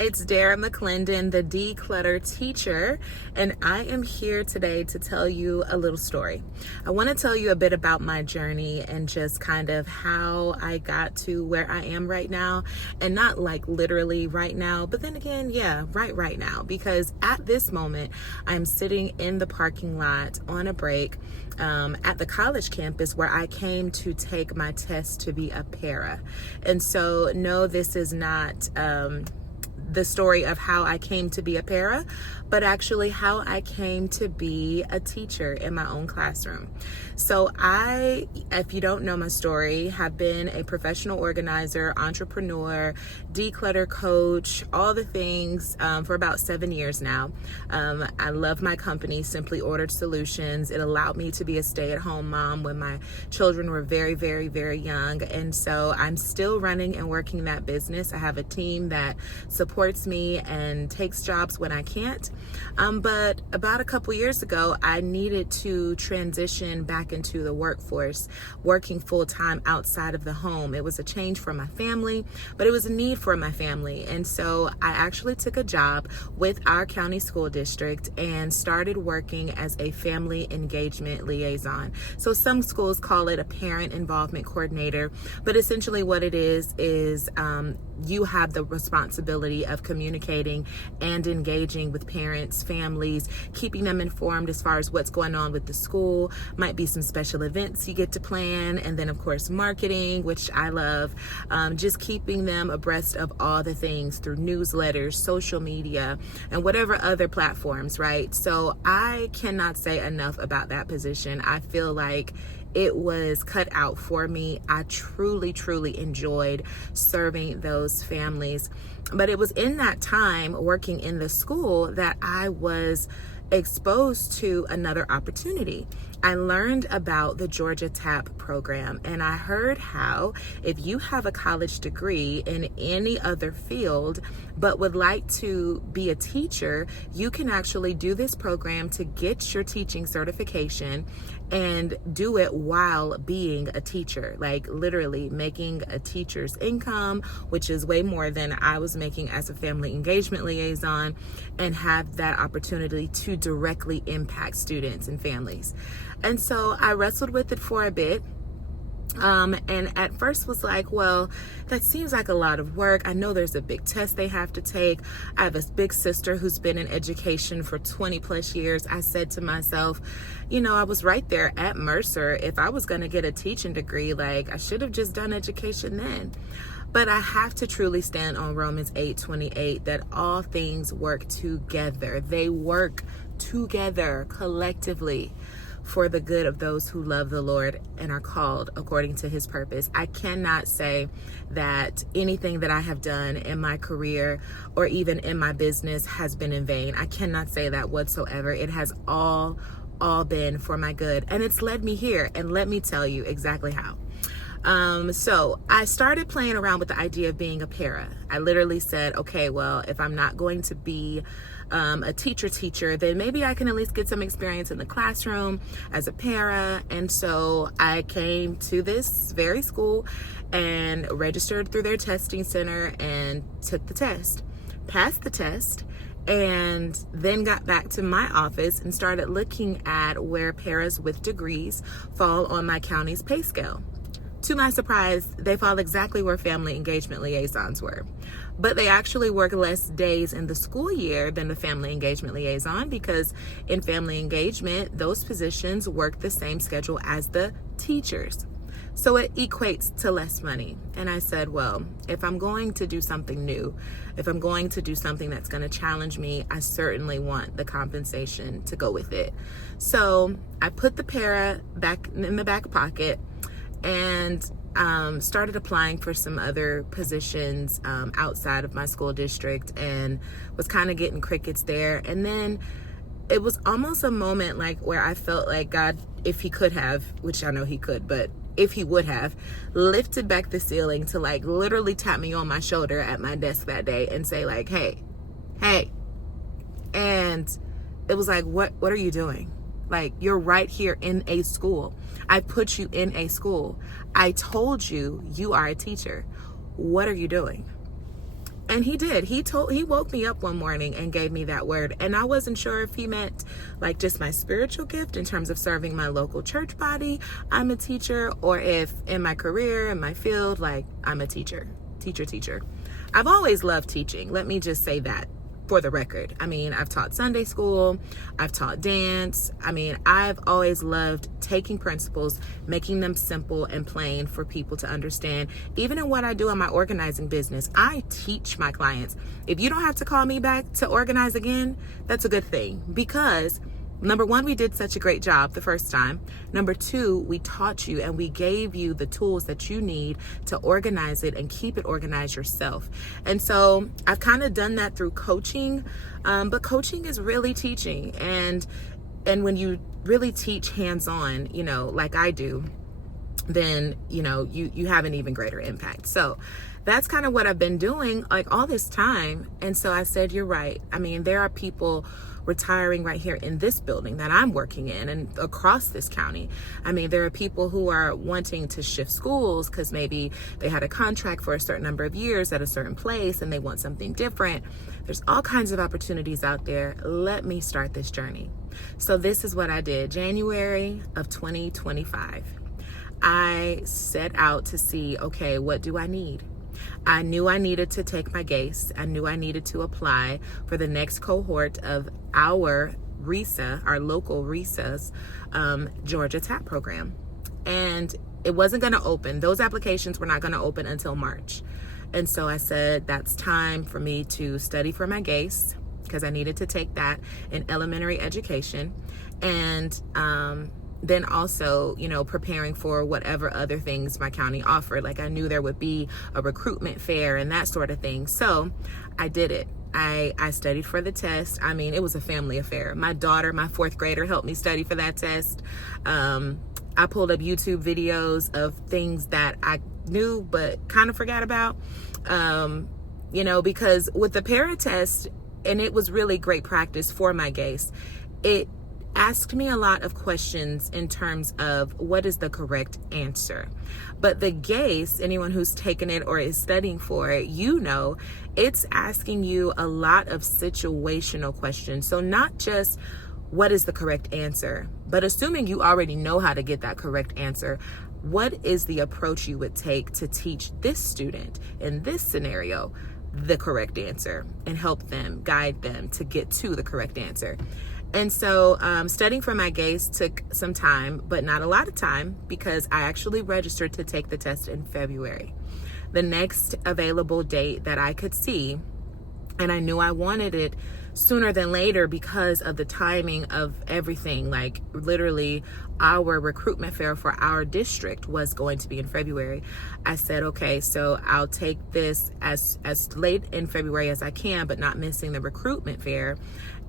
it's Dara McClendon, the declutter teacher, and I am here today to tell you a little story. I want to tell you a bit about my journey and just kind of how I got to where I am right now, and not like literally right now, but then again, yeah, right now, because at this moment, I'm sitting in the parking lot on a break at the college campus where I came to take my test to be a para. And so, no, this is not the story of how I came to be a para, but actually how I came to be a teacher in my own classroom. So I, if you don't know my story, have been a professional organizer, entrepreneur, declutter coach, all the things for about 7 years now. I love my company, Simply Ordered Solutions. It allowed me to be a stay-at-home mom when my children were very, very, very young. And so I'm still running and working that business. I have a team that supports me and takes jobs when I can't. But about a couple years ago, I needed to transition back into the workforce, working full-time outside of the home. It was a change for my family, but it was a need for my family. And so I actually took a job with our county school district and started working as a family engagement liaison. So some schools call it a parent involvement coordinator, but essentially what it is you have the responsibility of communicating and engaging with parents, families, keeping them informed as far as what's going on with the school. Might be some special events you get to plan, and then of course marketing, which I love, just keeping them abreast of all the things through newsletters, social media, and whatever other platforms, right? So I cannot say enough about that position. I feel like it was cut out for me. I truly enjoyed serving those families. But it was in that time working in the school that I was exposed to another opportunity. I learned about the GaTAPP program, and I heard how if you have a college degree in any other field but would like to be a teacher, you can actually do this program to get your teaching certification and do it while being a teacher, like literally making a teacher's income, which is way more than I was making as a family engagement liaison, and have that opportunity to directly impact students and families. And so I wrestled with it for a bit. And at first was like, well, that seems like a lot of work. I know there's a big test they have to take. I have a big sister who's been in education for 20 plus years. I said to myself, you know, I was right there at Mercer. If I was going to get a teaching degree, like I should have just done education then. But I have to truly stand on Romans 8:28 that all things work together. They work together collectively for the good of those who love the Lord and are called according to his purpose. I cannot say that anything that I have done in my career or even in my business has been in vain. I cannot say that whatsoever. It has all been for my good, and it's led me here, and let me tell you exactly how. So I started playing around with the idea of being a para. I literally said, okay, well, if I'm not going to be a teacher, then maybe I can at least get some experience in the classroom as a para. And so I came to this very school and registered through their testing center and took the test, passed the test, and then got back to my office and started looking at where paras with degrees fall on my county's pay scale. To my surprise, they fall exactly where family engagement liaisons were. But they actually work less days in the school year than the family engagement liaison, because in family engagement, those positions work the same schedule as the teachers. So it equates to less money. And I said, well, if I'm going to do something new, if I'm going to do something that's going to challenge me, I certainly want the compensation to go with it. So I put the para back in the back pocket and started applying for some other positions outside of my school district, and was kind of getting crickets there. And then it was almost a moment like where I felt like God, if he could have, which I know he could, but if he would have lifted back the ceiling to like literally tap me on my shoulder at my desk that day and say like, hey. And it was like, what are you doing? Like, you're right here in a school. I put you in a school. I told you you are a teacher. What are you doing? And he did. He woke me up one morning and gave me that word. And I wasn't sure if he meant like just my spiritual gift in terms of serving my local church body, I'm a teacher, or if in my career, in my field, like I'm a teacher. I've always loved teaching. Let me just say that for the record. I mean, I've taught Sunday school, I've taught dance. I mean, I've always loved taking principles, making them simple and plain for people to understand. Even in what I do in my organizing business, I teach my clients. If you don't have to call me back to organize again, that's a good thing, because number one, we did such a great job the first time. Number two, we taught you and we gave you the tools that you need to organize it and keep it organized yourself. And so I've kind of done that through coaching, but coaching is really teaching. And when you really teach hands-on, you know, like I do, then, you know, you have an even greater impact. So that's kind of what I've been doing like all this time. And so I said, you're right. I mean, there are people retiring right here in this building that I'm working in and across this county. I mean, there are people who are wanting to shift schools because maybe they had a contract for a certain number of years at a certain place and they want something different. There's all kinds of opportunities out there. Let me start this journey. So this is what I did. January of 2025, I set out to see, okay, what do I need? I knew I needed to take my GACE. I knew I needed to apply for the next cohort of our RESA, our local RESA's Georgia TAP program. And it wasn't going to open. Those applications were not going to open until March. And so I said, that's time for me to study for my GACE, because I needed to take that in elementary education. And then also, you know, preparing for whatever other things my county offered. Like I knew there would be a recruitment fair and that sort of thing. So I did it. I studied for the test. I mean, it was a family affair. My daughter, my fourth grader, helped me study for that test. I pulled up YouTube videos of things that I knew but kind of forgot about, you know, because with the para test, and it was really great practice for my GACE, it asked me a lot of questions in terms of what is the correct answer. But the GACE, anyone who's taken it or is studying for it, you know, it's asking you a lot of situational questions. So not just what is the correct answer, but assuming you already know how to get that correct answer, what is the approach you would take to teach this student in this scenario the correct answer and help them, guide them to get to the correct answer. And so studying for my GACE took some time, but not a lot of time, because I actually registered to take the test in February. The next available date that I could see, and I knew I wanted it sooner than later because of the timing of everything. Like literally our recruitment fair for our district was going to be in February. I said, okay, so I'll take this as late in February as I can, but not missing the recruitment fair.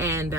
And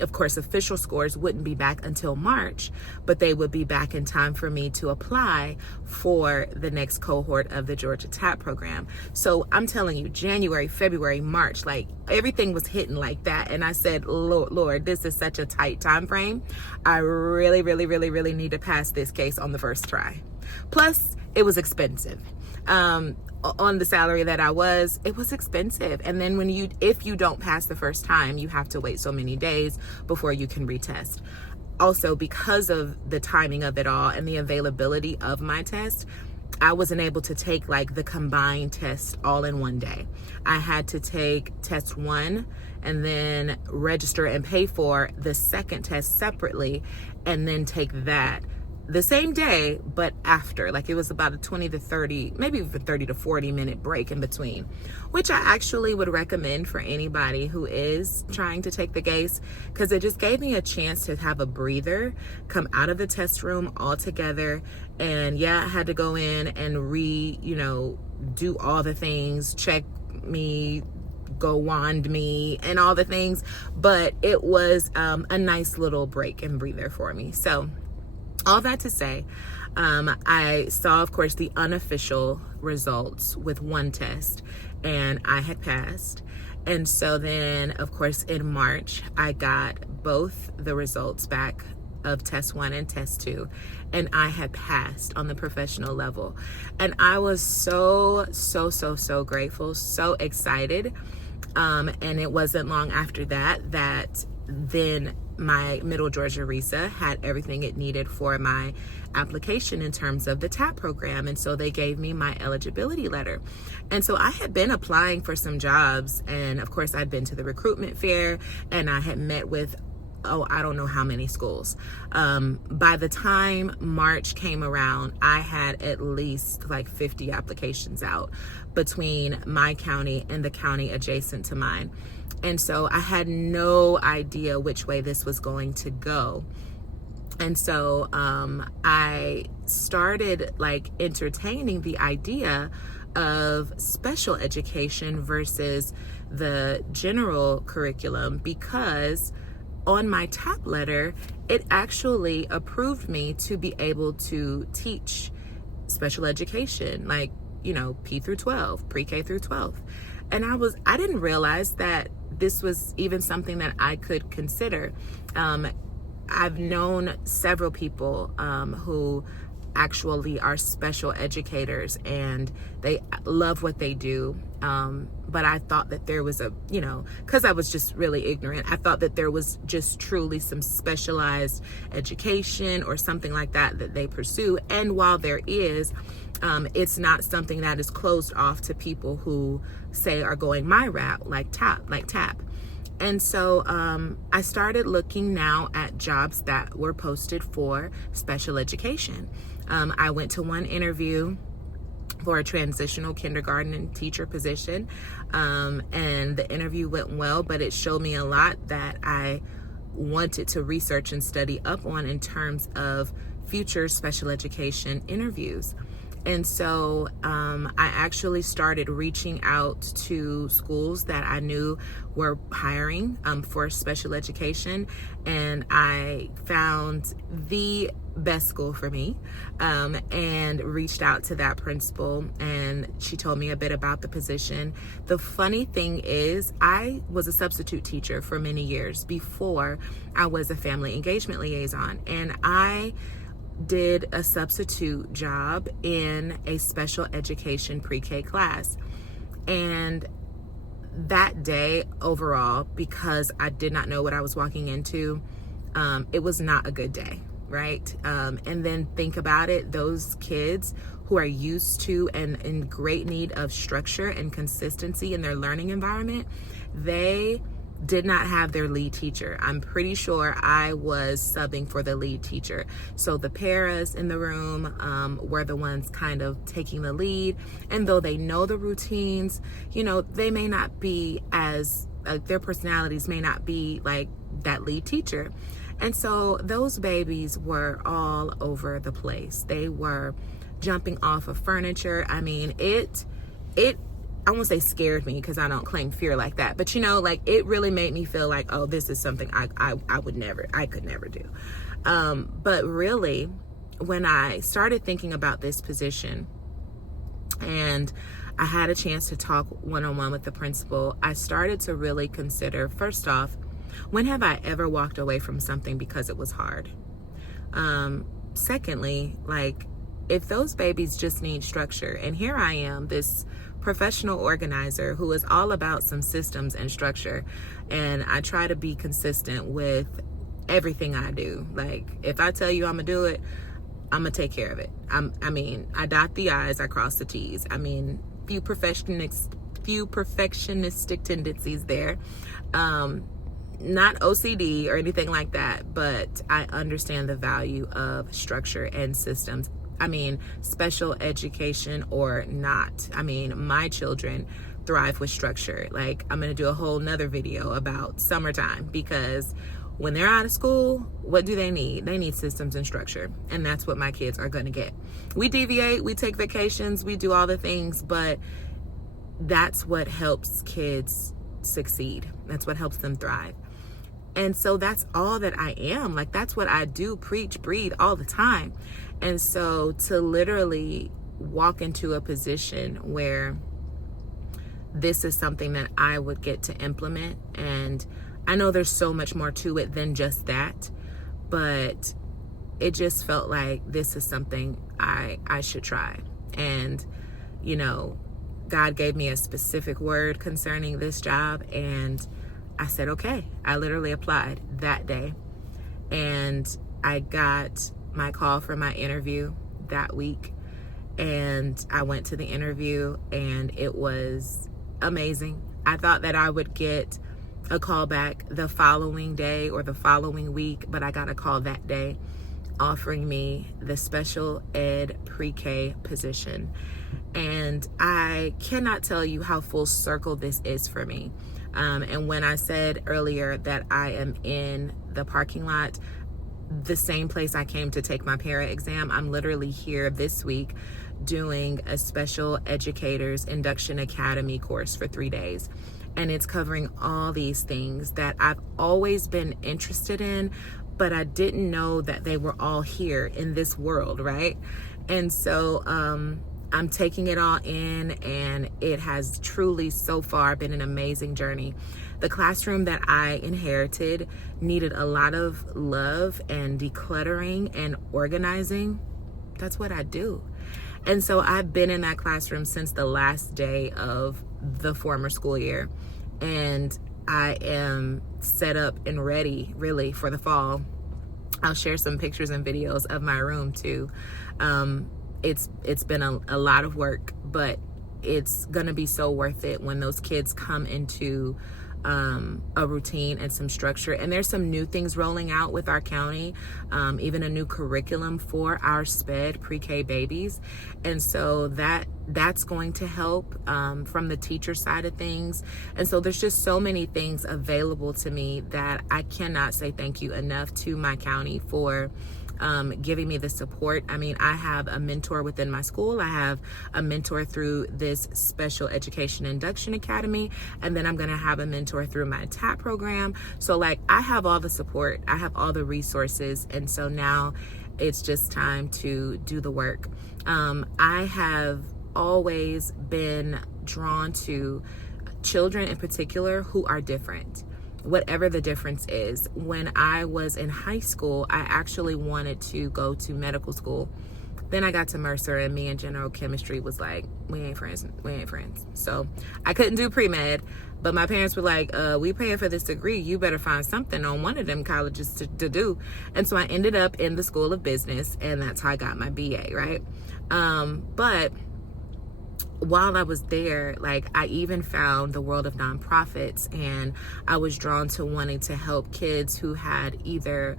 of course, official scores wouldn't be back until March, but they would be back in time for me to apply for the next cohort of the Georgia TAP program. So I'm telling you, January, February, March, like everything was hitting like that. And I said, Lord, this is such a tight time frame. I really, really, really, really need to pass this case on the first try. Plus, it was expensive. On the salary that I was, it was expensive. And then if you don't pass the first time, you have to wait so many days before you can retest. Also, because of the timing of it all and the availability of my test, I wasn't able to take like the combined test all in one day. I had to take test one and then register and pay for the second test separately, and then take that the same day, but after. Like it was about a 20 to 30, maybe even 30 to 40 minute break in between, which I actually would recommend for anybody who is trying to take the GACE, because it just gave me a chance to have a breather, come out of the test room altogether. And yeah, I had to go in and do all the things, check me, go wand me, and all the things, but it was a nice little break and breather for me. So all that to say, I saw, of course, the unofficial results with one test, and I had passed. And so then, of course, in March, I got both the results back of test 1 and test 2, and I had passed on the professional level. And I was so grateful, so excited. And it wasn't long after that then my Middle Georgia RESA had everything it needed for my application in terms of the TAP program. And so they gave me my eligibility letter. And so I had been applying for some jobs. And of course, I'd been to the recruitment fair and I had met with, I don't know how many schools. By the time March came around, I had at least like 50 applications out between my county and the county adjacent to mine. And so I had no idea which way this was going to go. And so I started like entertaining the idea of special education versus the general curriculum, because on my TAP letter, it actually approved me to be able to teach special education, like, P through 12, pre-K through 12. And I didn't realize that this was even something that I could consider. I've known several people who actually are special educators and they love what they do. But I thought that there was because I was just really ignorant, I thought that there was just truly some specialized education or something like that they pursue. And while there is, it's not something that is closed off to people who say are going my route, like TAP. And so I started looking now at jobs that were posted for special education. I went to one interview for a transitional kindergarten teacher position, and the interview went well, but it showed me a lot that I wanted to research and study up on in terms of future special education interviews. And so I actually started reaching out to schools that I knew were hiring for special education, and I found the best school for me and reached out to that principal, and she told me a bit about the position. The funny thing is, I was a substitute teacher for many years before I was a family engagement liaison, and I did a substitute job in a special education pre-K class. And that day overall, because I did not know what I was walking into, it was not a good day, right? And then think about it, those kids who are used to and in great need of structure and consistency in their learning environment, they did not have their lead teacher. I'm pretty sure I was subbing for the lead teacher. So the paras in the room were the ones kind of taking the lead. And though they know the routines, they may not be as, their personalities may not be like that lead teacher. And so those babies were all over the place. They were jumping off of furniture. I mean, I won't say scared me, because I don't claim fear like that, but it really made me feel like, oh, this is something I could never do. But really, when I started thinking about this position and I had a chance to talk one-on-one with the principal, I started to really consider, first off, when have I ever walked away from something because it was hard? Secondly, if those babies just need structure, and here I am, this professional organizer who is all about some systems and structure, and I try to be consistent with everything I do. Like, if I tell you I'm gonna do it, I'm gonna take care of it. I dot the I's, I cross the T's. Few perfectionistic tendencies there. Not OCD or anything like that, but I understand the value of structure and systems. Special education or not. My children thrive with structure. I'm going to do a whole nother video about summertime, because when they're out of school, what do they need? They need systems and structure. And that's what my kids are going to get. We deviate, we take vacations, we do all the things, but that's what helps kids succeed. That's what helps them thrive. And so that's all that I am. That's what I do, preach, breathe all the time. And so to literally walk into a position where this is something that I would get to implement, and I know there's so much more to it than just that, but it just felt like this is something I should try. And, you know, God gave me a specific word concerning this job, and I said, okay. I literally applied that day, and I got my call for my interview that week, and I went to the interview, and it was amazing. I thought that I would get a call back the following day or the following week, but I got a call that day offering me the special ed pre-K position. And I cannot tell you how full circle this is for me. And when I said earlier that I am in the parking lot, the same place I came to take my para exam, I'm literally here this week doing a special educators induction academy course for 3 days. And it's covering all these things that I've always been interested in, but I didn't know that they were all here in this world, right? And so I'm taking it all in, and it has truly so far been an amazing journey. The classroom that I inherited needed a lot of love and decluttering and organizing. That's what I do. And so I've been in that classroom since the last day of the former school year, and I am set up and ready really for the fall. I'll share some pictures and videos of my room too. It's been a lot of work, but it's gonna be so worth it when those kids come into a routine and some structure. And there's some new things rolling out with our county, even a new curriculum for our SPED pre-K babies. And so that's going to help from the teacher side of things. And so there's just so many things available to me that I cannot say thank you enough to my county for giving me the support. I mean, I have a mentor within my school. I have a mentor through this special education induction academy, and then I'm going to have a mentor through my TAP program. So like, I have all the support, I have all the resources. And so now it's just time to do the work. I have always been drawn to children in particular who are different, whatever the difference is. When I was in high school, I actually wanted to go to medical school. Then I got to Mercer, and me and general chemistry was like, we ain't friends. So I couldn't do pre-med, but my parents were like, we paying for this degree. You better find something on one of them colleges to do. And so I ended up in the School of Business, and that's how I got my BA, right? But while I was there, like, I even found the world of nonprofits, and I was drawn to wanting to help kids who had either,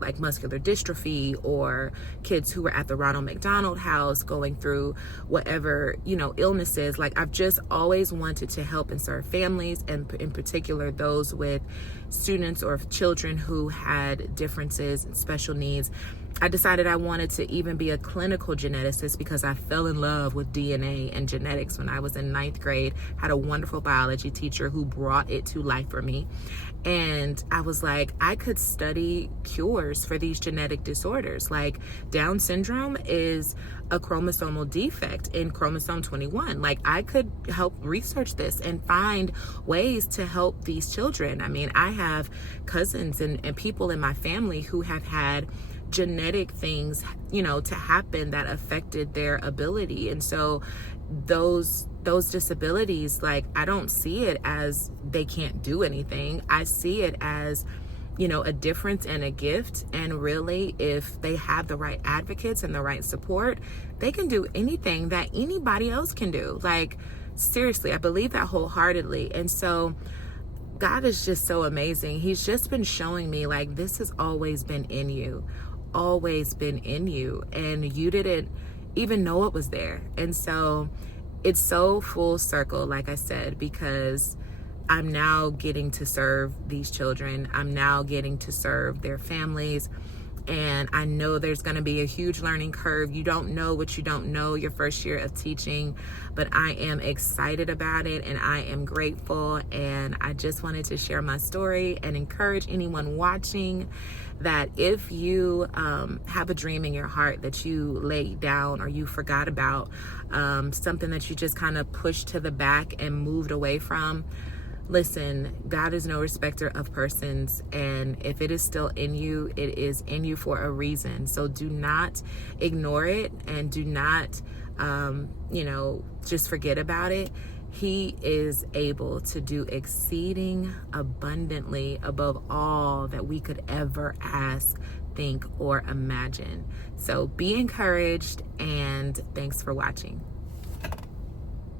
like muscular dystrophy, or kids who were at the Ronald McDonald House going through whatever, illnesses. Like, I've just always wanted to help and serve families, and in particular those with students or children who had differences and special needs. I decided I wanted to even be a clinical geneticist because I fell in love with DNA and genetics when I was in 9th grade. Had a wonderful biology teacher who brought it to life for me. And I was like, I could study cures for these genetic disorders. Like, Down syndrome is a chromosomal defect in chromosome 21. Like, I could help research this and find ways to help these children. I mean, I have cousins and people in my family who have had genetic things, to happen that affected their ability. And so those disabilities, like, I don't see it as they can't do anything. I see it as, a difference and a gift. And really, if they have the right advocates and the right support, they can do anything that anybody else can do. Like, seriously, I believe that wholeheartedly. And so God is just so amazing. He's just been showing me, like, this has always been in you, and you didn't even know it was there. And so it's so full circle, like I said, because I'm now getting to serve these children. I'm now getting to serve their families. And I know there's going to be a huge learning curve. You don't know what you don't know your first year of teaching, but I am excited about it, and I am grateful. And I just wanted to share my story and encourage anyone watching that if you have a dream in your heart that you laid down or you forgot about, something that you just kind of pushed to the back and moved away from, Listen, God is no respecter of persons, and if it is still in you, it is in you for a reason. So do not ignore it, and do not, just forget about it. He is able to do exceeding abundantly above all that we could ever ask, think, or imagine. So be encouraged, and thanks for watching.